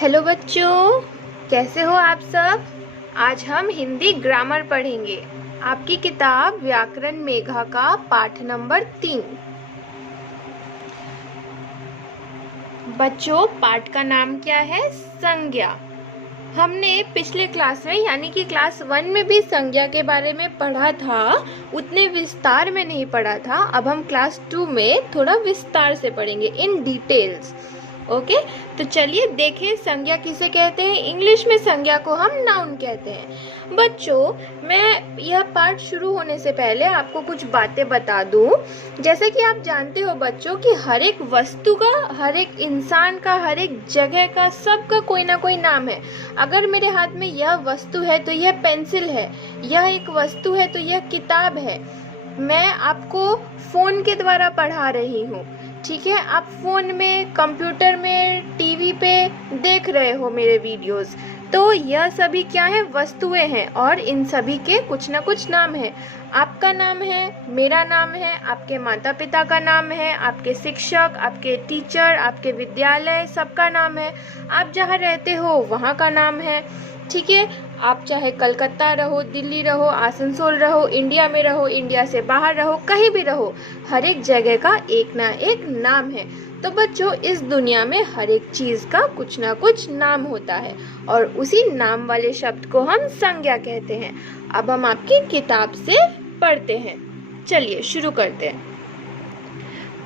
Hello बच्चों, कैसे हो आप सब। आज हम हिंदी ग्रामर पढ़ेंगे। आपकी किताब व्याकरण मेघा का पाठ नंबर 3। बच्चों, पाठ का नाम क्या है? संज्ञा। हमने पिछले क्लास में यानी कि क्लास 1 में भी संज्ञा के बारे में पढ़ा था, उतने विस्तार में नहीं पढ़ा था। अब हम क्लास 2 में थोड़ा विस्तार से पढ़ेंगे, इन डिटेल्स। ओके, तो चलिए देखें संज्ञा किसे कहते हैं। इंग्लिश में संज्ञा को हम नाउन कहते हैं। बच्चों, मैं यह पाठ शुरू होने से पहले आपको कुछ बातें बता दूं। जैसे कि आप जानते हो बच्चों कि हर एक वस्तु का, हर एक इंसान का, हर एक जगह का, सबका कोई ना कोई नाम है। अगर मेरे हाथ में यह वस्तु है तो यह पेंसिल है, यह एक वस्तु है तो यह किताब है। मैं आपको फोन के द्वारा पढ़ा रही हूँ, ठीक है। आप फोन में, कंप्यूटर में, टीवी पे देख रहे हो मेरे वीडियोस, तो यह सभी क्या है? वस्तुएं हैं और इन सभी के कुछ ना कुछ नाम है। आपका नाम है, मेरा नाम है, आपके माता पिता का नाम है, आपके शिक्षक, आपके टीचर, आपके विद्यालय, सबका नाम है। आप जहाँ रहते हो वहाँ का नाम है, ठीक है। आप चाहे कलकत्ता रहो, दिल्ली रहो, आसनसोल रहो, इंडिया में रहो, इंडिया से बाहर रहो, कहीं भी रहो, हर एक जगह का एक ना एक नाम है। तो बच्चों, इस दुनिया में हर एक चीज का कुछ ना कुछ नाम होता है और उसी नाम वाले शब्द को हम संज्ञा कहते हैं। अब हम आपकी किताब से पढ़ते हैं। चलिए शुरू करते हैं।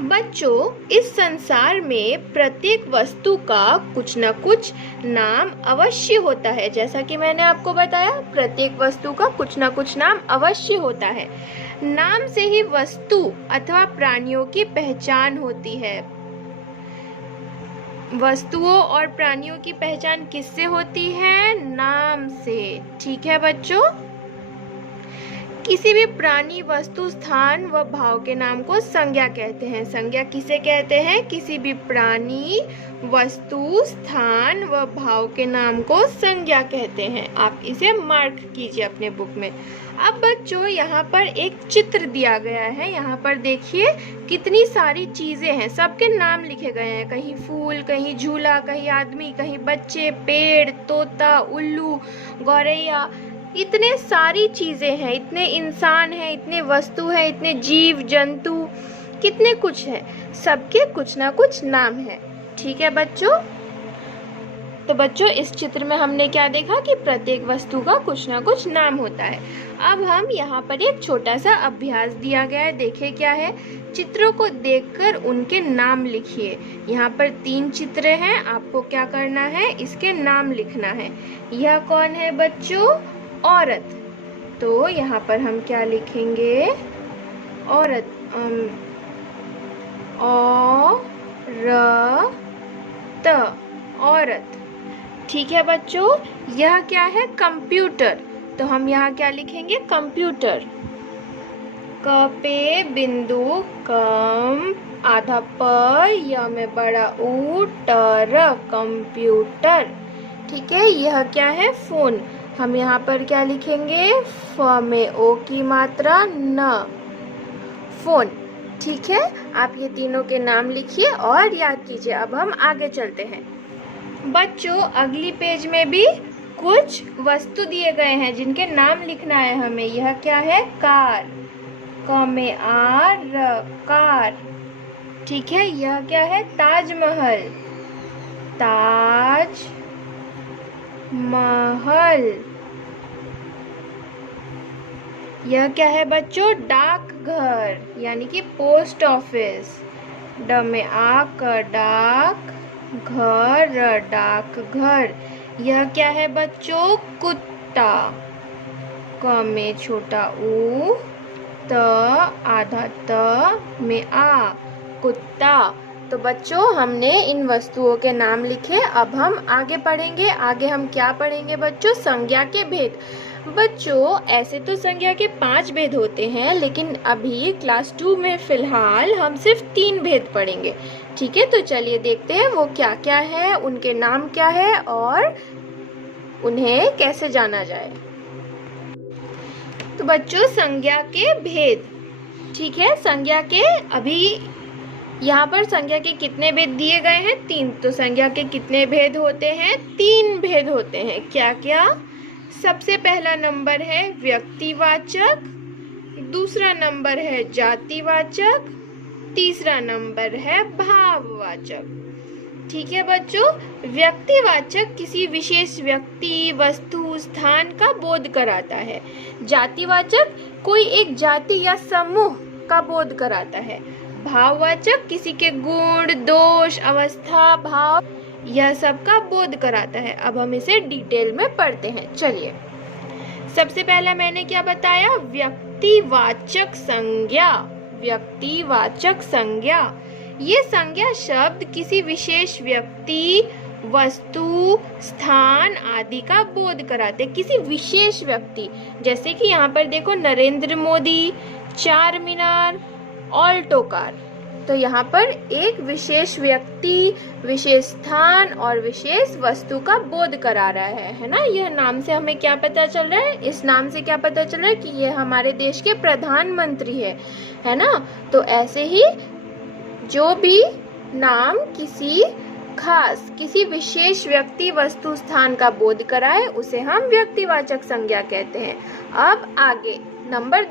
बच्चों, इस संसार में प्रत्येक वस्तु का कुछ न कुछ नाम अवश्य होता है। जैसा कि मैंने आपको बताया, प्रत्येक वस्तु का कुछ न कुछ नाम अवश्य होता है। नाम से ही वस्तु अथवा प्राणियों की पहचान होती है। वस्तुओं और प्राणियों की पहचान किससे होती है? नाम से, ठीक है बच्चों। किसी भी प्राणी, वस्तु, स्थान व भाव के नाम को संज्ञा कहते हैं। संज्ञा किसे कहते हैं? किसी भी प्राणी, वस्तु, स्थान व भाव के नाम को संज्ञा कहते हैं। आप इसे मार्क कीजिए अपने बुक में। अब बच्चों, यहाँ पर एक चित्र दिया गया है। यहाँ पर देखिए कितनी सारी चीजें हैं, सबके नाम लिखे गए हैं। कहीं फूल, कहीं झूला, कहीं आदमी, कहीं बच्चे, पेड़, तोता, उल्लू, गौरैया, इतने सारी चीजें हैं, इतने इंसान हैं, इतने वस्तु हैं, इतने जीव जंतु, कितने कुछ है। सबके कुछ ना कुछ नाम है, ठीक है बच्चों। तो बच्चों, इस चित्र में हमने क्या देखा कि प्रत्येक वस्तु का कुछ ना कुछ नाम होता है। अब हम यहाँ पर एक छोटा सा अभ्यास दिया गया है, देखिए क्या है। चित्रों को देखकर उनके नाम लिखिए। यहाँ पर 3 चित्र हैं, आपको क्या करना है? इसके नाम लिखना है। यह कौन है बच्चों? औरत। तो यहाँ पर हम क्या लिखेंगे? औरत। औरत, ठीक है बच्चों। यह क्या है? कंप्यूटर। तो हम यहाँ क्या लिखेंगे? कंप्यूटर। क पे बिंदु, कम, आधा प, य में बड़ा ऊ, टर, कंप्यूटर, ठीक है। यह क्या है? फोन। हम यहाँ पर क्या लिखेंगे? फ में ओ की मात्रा, न, फोन, ठीक है। आप ये तीनों के नाम लिखिए और याद कीजिए। अब हम आगे चलते हैं। बच्चों, अगली पेज में भी कुछ वस्तु दिए गए हैं जिनके नाम लिखना है हमें। यह क्या है? कार, क में आ, र, कार, ठीक है। यह क्या है? ताजमहल, ताज महल। यह क्या है बच्चों? डाकघर, यानी कि पोस्ट ऑफिस। ड में आ, क, डाक, घर, डाकघर। यह क्या है बच्चों? कुत्ता। क में छोटा ऊ, त, आधा त में आ, कुत्ता। तो बच्चों, हमने इन वस्तुओं के नाम लिखे। अब हम आगे पढ़ेंगे। आगे हम क्या पढ़ेंगे बच्चों? संज्ञा के भेद। बच्चों, ऐसे तो संज्ञा के 5 भेद होते हैं, लेकिन अभी क्लास 2 में फिलहाल हम सिर्फ 3 भेद पढ़ेंगे, ठीक है। तो चलिए देखते हैं वो क्या क्या है, उनके नाम क्या है और उन्हें कैसे जाना जाए। तो बच्चों, संज्ञा के भेद, ठीक है। संज्ञा के अभी यहाँ पर संज्ञा के कितने भेद दिए गए हैं? 3। तो संज्ञा के कितने भेद होते हैं? 3 भेद होते हैं। क्या क्या? सबसे पहला नंबर है व्यक्तिवाचक, दूसरा नंबर है जातिवाचक, तीसरा नंबर है भाववाचक। ठीक है बच्चों, व्यक्तिवाचक किसी विशेष व्यक्ति, वस्तु, स्थान का बोध कराता है। जातिवाचक कोई एक जाति या समूह का बोध कराता है। भाववाचक किसी के गुण, दोष, अवस्था, भाव यह सब का बोध कराता है। अब हम इसे डिटेल में पढ़ते हैं। चलिए, सबसे पहला मैंने क्या बताया? व्यक्तिवाचक संज्ञा। व्यक्तिवाचक संज्ञा, ये संज्ञा शब्द किसी विशेष व्यक्ति, वस्तु, स्थान आदि का बोध कराते। किसी विशेष व्यक्ति, जैसे कि यहाँ पर देखो नरेंद्र मोदी, चार मीनार, ऑल्टो कार। तो यहाँ पर एक विशेष व्यक्ति, विशेष स्थान और विशेष वस्तु का बोध करा रहा है ना। यह नाम से हमें क्या पता चल रहा है? इस नाम से क्या पता चल रहा है कि ये हमारे देश के प्रधानमंत्री है ना। तो ऐसे ही जो भी नाम किसी खास, किसी विशेष व्यक्ति, वस्तु, स्थान का बोध कराए उसे हम व्यक्तिवाचक संज्ञा कहते हैं। अब आगे नंबर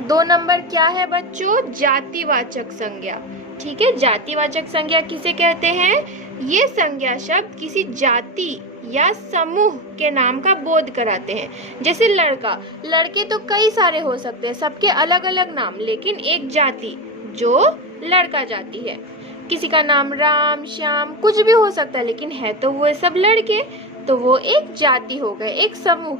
2 नंबर क्या है बच्चों? जातिवाचक संज्ञा। ठीक है, जातिवाचक संज्ञा किसे कहते हैं? ये संज्ञा शब्द किसी जाति या समूह के नाम का बोध कराते हैं। जैसे लड़का, लड़के तो कई सारे हो सकते हैं, सबके अलग अलग नाम, लेकिन एक जाति जो लड़का जाति है। किसी का नाम राम, श्याम कुछ भी हो सकता है, लेकिन है तो वो सब लड़के, तो वो एक जाति हो गए, एक समूह।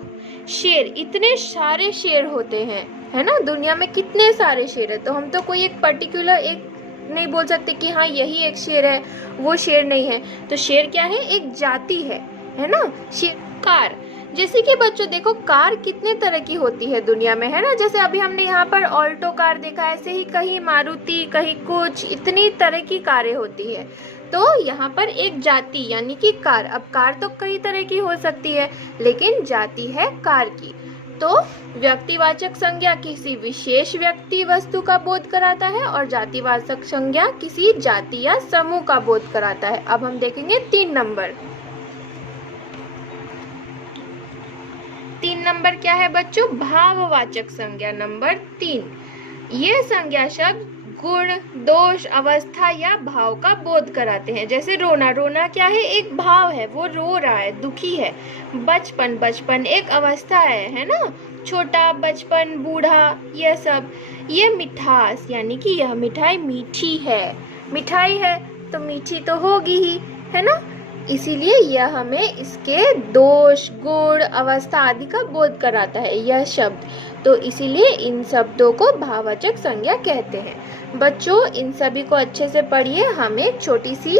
शेर, इतने सारे शेर होते हैं, है ना। दुनिया में कितने सारे शेर है, तो हम तो कोई एक पर्टिकुलर एक नहीं बोल सकते कि हाँ यही एक शेर है, वो शेर नहीं है। तो शेर क्या है? एक जाति है ना। शेर। कार, जैसे कि बच्चों देखो कार कितने तरह की होती है दुनिया में, है ना। जैसे अभी हमने यहाँ पर ऑल्टो कार देखा, ऐसे ही कहीं मारुति, कहीं कुछ, इतनी तरह की कारें होती है। तो यहाँ पर एक जाति यानी कि कार। अब कार तो कई तरह की हो सकती है, लेकिन जाति है कार की। तो व्यक्तिवाचक संज्ञा किसी विशेष व्यक्ति, वस्तु का बोध कराता है और जातिवाचक संज्ञा किसी जाति या समूह का बोध कराता है। अब हम देखेंगे 3 नंबर। 3 नंबर क्या है बच्चों? भाववाचक संज्ञा नंबर 3। ये संज्ञा शब्द गुण, दोष, अवस्था या भाव का बोध कराते हैं। जैसे रोना, रोना क्या है? एक भाव है, वो रो रहा है, दुखी है। बचपन, बचपन एक अवस्था है ना। छोटा, बचपन, बूढ़ा, यह सब। ये मिठास यानी कि यह मिठाई मीठी है। मिठाई है तो मीठी तो होगी ही, है ना। इसीलिए यह हमें इसके दोष, गुण, अवस्था आदि का बोध कराता है यह शब्द। तो इसीलिए इन शब्दों को भाववाचक संज्ञा कहते हैं। बच्चों इन सभी को अच्छे से पढ़िए। हम एक छोटी सी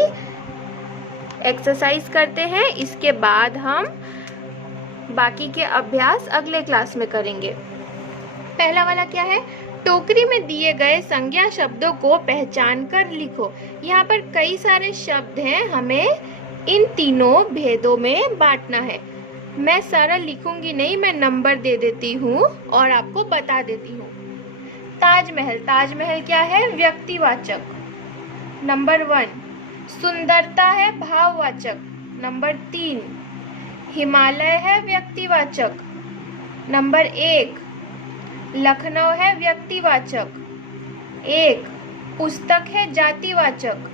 एक्सरसाइज करते हैं, इसके बाद हम बाकी के अभ्यास अगले क्लास में करेंगे। पहला वाला क्या है? टोकरी में दिए गए संज्ञा शब्दों को पहचान कर लिखो। यहाँ पर कई सारे शब्द हैं, हमें इन तीनों भेदों में बांटना है। मैं सारा लिखूंगी नहीं, मैं नंबर दे देती हूँ और आपको बता देती हूँ। ताजमहल, ताजमहल क्या है? व्यक्तिवाचक। नंबर 1। सुंदरता है भाववाचक। नंबर 3। हिमालय है व्यक्तिवाचक। नंबर 1। लखनऊ है व्यक्तिवाचक। 1। पुस्तक है जातिवाचक।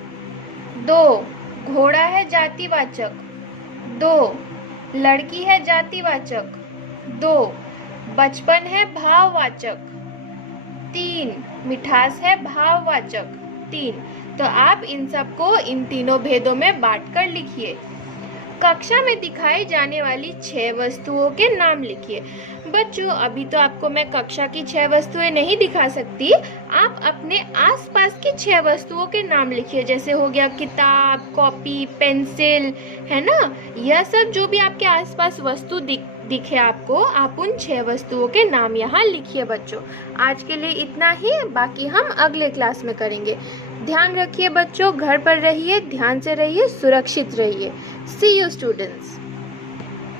2। घोड़ा है जातिवाचक। 2। लड़की है जातिवाचक। 2। बचपन है भाववाचक। 3। मिठास है भाववाचक। 3। तो आप इन सबको इन तीनों भेदों में बांटकर लिखिए। कक्षा में दिखाई जाने वाली 6 वस्तुओं के नाम लिखिए। बच्चों अभी तो आपको मैं कक्षा की 6 वस्तुएं नहीं दिखा सकती, आप अपने आसपास की 6 वस्तुओं के नाम लिखिए। जैसे हो गया किताब, कॉपी, पेंसिल, है ना। यह सब जो भी आपके आसपास वस्तु दिखे आपको, आप उन 6 वस्तुओं के नाम यहाँ लिखिए। बच्चों आज के लिए इतना ही, बाकी हम अगले क्लास में करेंगे। ध्यान रखिए बच्चों, घर पर रहिए, ध्यान से रहिए, सुरक्षित रहिए। See you students.